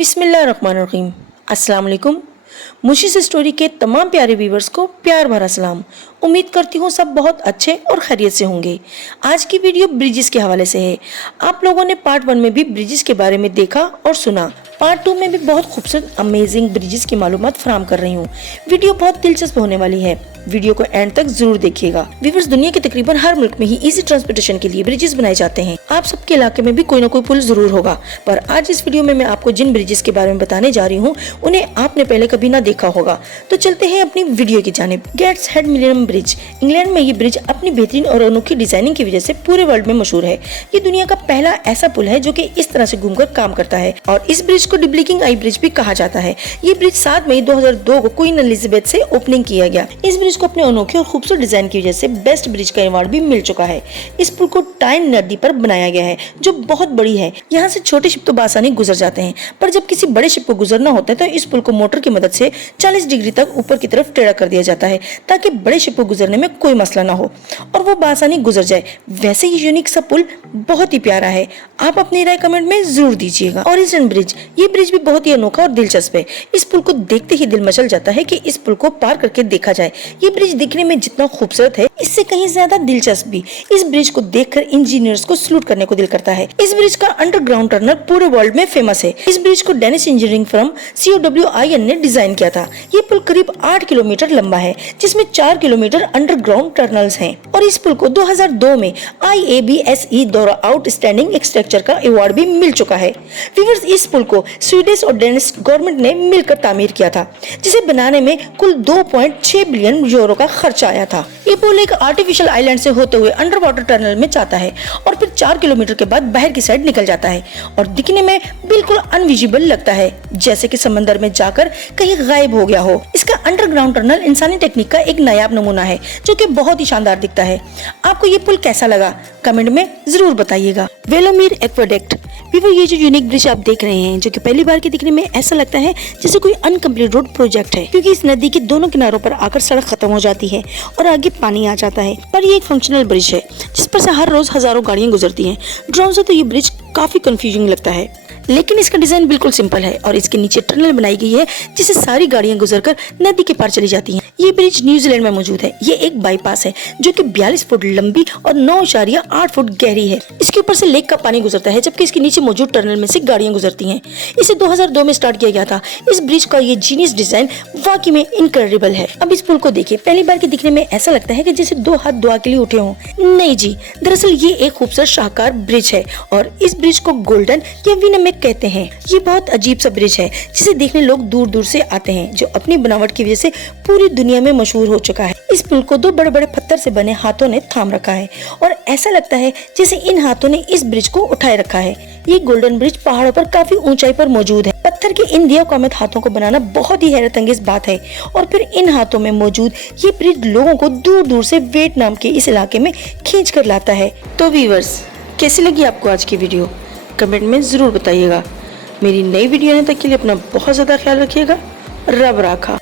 बिस्मिल्लाहिर्रहमानिर्रहीम। अस्सलाम वालेकुम। मुशीस स्टोरी के तमाम प्यारे व्यूवर्स को प्यार भरा सलाम। उम्मीद करती हूँ सब बहुत अच्छे और खैरियत से होंगे। आज की वीडियो ब्रिजेस के हवाले से है। आप लोगों ने पार्ट 1 में भी ब्रिजेस के बारे में देखा और सुना। पार्ट 2 में भी बहुत खूबसूरत अमेजिंग ब्रिजेस की मालूमात फराहम कर रही हूँ। वीडियो बहुत दिलचस्प होने वाली है। वीडियो को एंड तक जरूर देखिएगा। व्यूअर्स, दुनिया के तकरीबन हर मुल्क में ही इजी ट्रांसपोर्टेशन के लिए ब्रिजेस बनाए जाते हैं। आप सबके इलाके में भी कोई ना कोई पुल जरूर होगा, पर आज इस वीडियो में मैं आपको जिन ब्रिजेस के बारे में बताने जा रही हूँ उन्हें आपने पहले कभी ना देखा होगा। तो चलते हैं अपनी वीडियो की जानिब। Gateshead Millennium Bridge. England में ये ब्रिज अपनी बेहतरीन और अनोखी डिजाइनिंग की वजह से पूरे वर्ल्ड में मशहूर है। ये दुनिया का पहला ऐसा पुल है जो कि इस तरह से घूमकर काम करता है और इस ब्रिज को डिब्लिकिंग आई ब्रिज भी कहा जाता है। ये ब्रिज 7 मई 2002 को क्वीन एलिजाबेथ से ओपनिंग किया गया। इस ब्रिज को अपने अनोखे और खूबसूरत डिजाइन की वजह से बेस्ट ब्रिज का अवार्ड भी मिल चुका है। इस पुल को टाइन नदी पर बनाया गया है जो बहुत बड़ी है। यहाँ से छोटे शिप तो बासानी गुजर जाते हैं, पर जब किसी बड़े शिप को गुजरना होता है तो इस पुल को मोटर की मदद से 40 डिग्री तक ऊपर की तरफ टेढ़ा कर दिया जाता है ताकि बड़े शिप को गुजरने में कोई मसला ना हो और वो बासानी गुजर जाए। वैसे ये यूनिक सा पुल बहुत ही प्यारा है। आप अपनी राय कमेंट में जरूर दीजिएगा। Origin bridge. ये ब्रिज भी बहुत ही अनोखा और दिलचस्प है। इस पुल को देखते ही दिल मचल जाता है कि इस पुल को पार करके देखा जाए। ये ब्रिज दिखने में जितना खूबसूरत है इससे कहीं ज्यादा दिलचस्प भी। इस ब्रिज को देखकर इंजीनियर्स को सलूट करने को दिल करता है। इस ब्रिज का अंडरग्राउंड टनल पूरे वर्ल्ड में फेमस है। इस ब्रिज को डेनिश इंजीनियरिंग फर्म COWIN ने डिजाइन किया था। ये पुल करीब 8 किलोमीटर लंबा है जिसमें 4 किलोमीटर अंडरग्राउंड टनल्स हैं और इस पुल को 2002 में IABSE द्वारा आउटस्टैंडिंग स्ट्रक्चर का अवार्ड भी मिल चुका है। व्यूअर्स, इस पुल को स्वीडिश और डेनिश गवर्नमेंट ने मिलकर तामीर किया था जिसे बनाने में कुल 2.6 बिलियन यूरो का खर्च आया था। ये पुल एक आर्टिफिशियल आइलैंड से होते हुए अंडर वाटर टनल में जाता है और फिर 4 किलोमीटर के बाद बाहर की साइड निकल जाता है और दिखने में बिल्कुल अनविजिबल लगता है, जैसे कि समंदर में जाकर कहीं गायब हो गया हो। इसका अंडरग्राउंड टनल इंसानी टेक्निक का एक नायाब नमूना है जो कि बहुत ही शानदार दिखता है। आपको ये पुल कैसा लगा कमेंट में जरूर बताइएगा। वेलोमीर एक्वाडक्ट। ये जो यूनिक ब्रिज आप देख रहे हैं जो कि पहली बार के दिखने में ऐसा लगता है जैसे कोई अनकम्प्लीट रोड प्रोजेक्ट है, क्योंकि इस नदी के दोनों किनारों पर आकर सड़क खत्म हो जाती है और आगे पानी आ जाता है। पर ये एक फंक्शनल ब्रिज है जिस पर से हर रोज हजारों गाड़ियां गुजरती हैं। ड्रोन से तो ये ब्रिज काफी कंफ्यूजिंग लगता है, लेकिन इसका डिजाइन बिल्कुल सिंपल है और इसके नीचे टनल बनाई गई है जिससे सारी गाड़ियां गुजरकर नदी के पार चली जाती हैं। ये ब्रिज न्यूजीलैंड में मौजूद है। ये एक बाईपास है जो कि 42 फुट लंबी और 9.8 फुट गहरी है। इसके ऊपर से लेक का पानी गुजरता है जबकि इसके नीचे मौजूद टनल में से गाड़ियां गुजरती हैं। इसे 2002 में स्टार्ट किया गया था। इस ब्रिज का ये जीनियस डिजाइन वाकई में इनक्रेडिबल है। अब इस पुल को देखिए, पहली बार के दिखने में ऐसा लगता है कि जैसे 2 हाथ दुआ के लिए उठे हों। नहीं जी, दरअसल ये एक खूबसूरत शाहकार ब्रिज है और इस ब्रिज को गोल्डन या विनामिक कहते हैं। ये बहुत अजीब सा ब्रिज है जिसे देखने लोग दूर दूर से आते हैं, जो अपनी बनावट की वजह से पूरी दुनिया में मशहूर हो चुका है। इस पुल को 2 बड़े बड़े पत्थर से बने हाथों ने थाम रखा है और ऐसा लगता है जैसे इन हाथों ने इस ब्रिज को उठाए रखा है। ये गोल्डन ब्रिज पहाड़ों पर काफी ऊंचाई पर मौजूद है। पत्थर के इन दिया कामत हाथों को बनाना बहुत ही हैरत अंगेज बात है और फिर इन हाथों में मौजूद ये ब्रिज लोगों को दूर दूर से वियतनाम के इस इलाके में खींच कर लाता है। तो व्यूअर्स, कैसी लगी आपको आज की वीडियो कमेंट में जरूर बताइएगा। मेरी नई वीडियो आने तक के लिए अपना बहुत ज्यादा ख्याल रखिएगा। रब राखा।